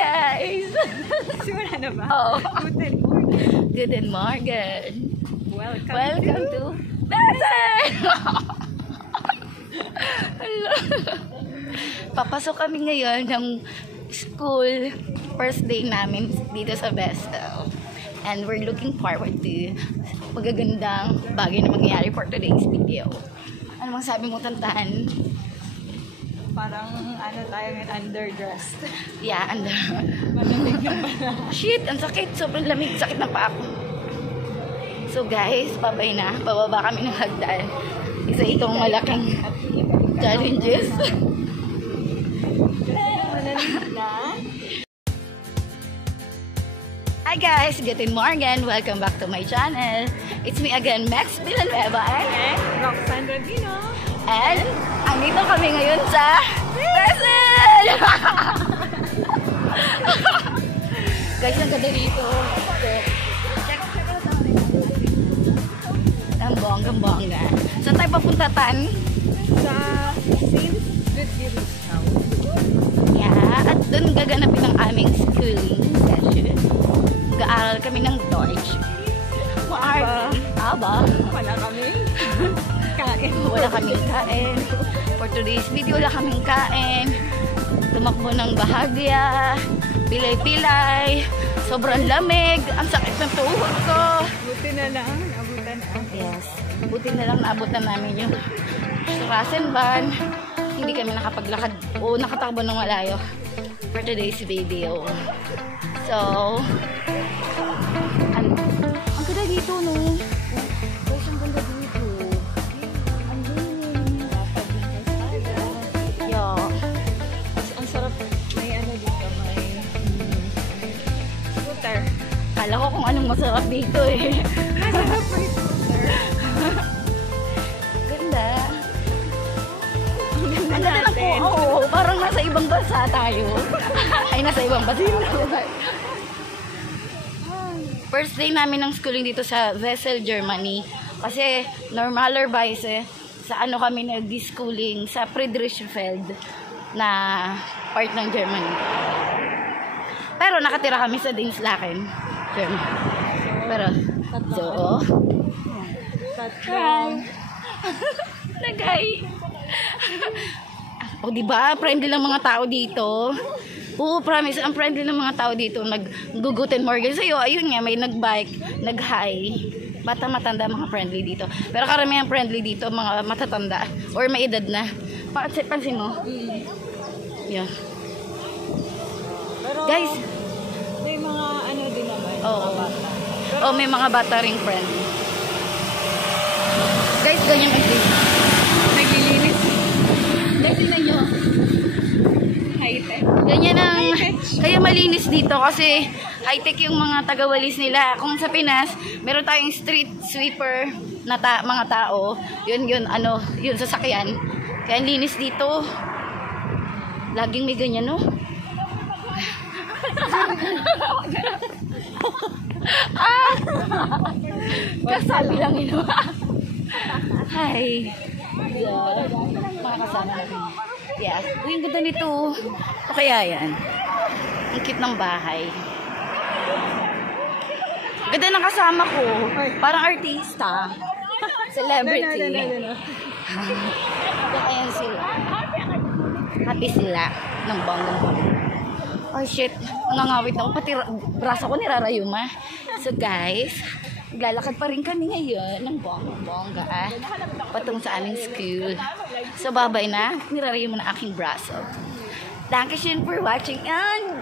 guys! Simula na ba? Oo. Guten morning. Guten morning. Welcome to Bethel! Papasok kami ngayon ng school. First day namin dito sa Bethel. And we're looking forward to magagandang bagay na mangyayari for today's video. Ano mang sabi mo, Tantan? Parang ano tayo ngayon, underdressed. Yeah, Malamig na pala. Shit, ang sakit. Sobrang lamig. Sakit na pa ako. So guys, babay na. Bababa kami ng hagdan. Isa itong malaking challenges. Malamig na. Hi guys, good morning. Welcome back to my channel. It's me again, Max Villanueva. Roxanne Rodino. And andito kami ngayon sa Bethel! Guys, ang ganda dito. Check ang bonggang-bongga. Saan tayo papunta, Tan? Sa St. Jude's house. Yeah, at doon gaganapin ang aming schooling session. Mag-aaral kami ng Deutsch. Aba. Wala kami. Kain. Wala kaming kain. For today's video, wala kaming kain. Tumakbo ng bahagya. Pilay-pilay. Sobrang lamig. Ang sakit ng tuhod ko. Buti na lang. Abutan na. Yes. Buti na lang naabutan namin yung Rasen van. Hindi kami nakapaglakad o nakatakbo ng malayo for today's video. So, ang ganda dito, no? Guys, ang ganda dito. Ang galing. Yeah. Ang sarap. May ano dito. May scooter. Kala ko kung anong masarap dito eh. Masarap may scooter. Ganda. Ang ganda Ang ganda natin. ng oo, parang nasa ibang bansa tayo. Ay, nasa ibang bansa. First day namin ng schooling dito sa Wesel, Germany. Kasi normalerweise sa ano kami nag-schooling sa Friedrichsfeld na part ng Germany. Pero nakatira kami sa Dinslaken, Germany. Pero, so, hi! Nagay! O, diba? Friendly lang mga tao dito. Oo, promise, ang friendly ng mga tao dito. Nag-guten morning sa'yo. Ayun nga, may nag-bike, nag-hi. Bata matanda, mga friendly dito. Pero karamihan friendly dito, mga matatanda. Or may edad na. Pansin mo? Yan. Pero, Guys, may mga ano din naman. oo. Mga bata. Oh, may mga bata ring friendly. Guys, ganyan Naglilinis. Guys, tingnan nyo. High-tech. Ganyan ang, kaya malinis dito kasi high-tech yung mga tagawalis nila. Kung sa Pinas, meron tayong street sweeper na mga tao. Yun, sasakyan. Kaya linis dito. Laging may ganyan, no? Kasabi lang yun. Hi. Yeah. Mga kasama natin. Yeah. Uy, ang ganda nito. O kaya yan. Ang cute ng bahay. Ganda ng kasama ko. Parang artista. Celebrity. Kaya sila. Happy sila. Ng bonggang-bongga. Oh shit. Nangangawit ako. Pati braso ko nirarayuma. So guys, maglalakad pa rin kami ngayon ng bonggang-bongga patung sa aming school. So babay na. Nirarayuma na aking braso. Dankeschön for watching and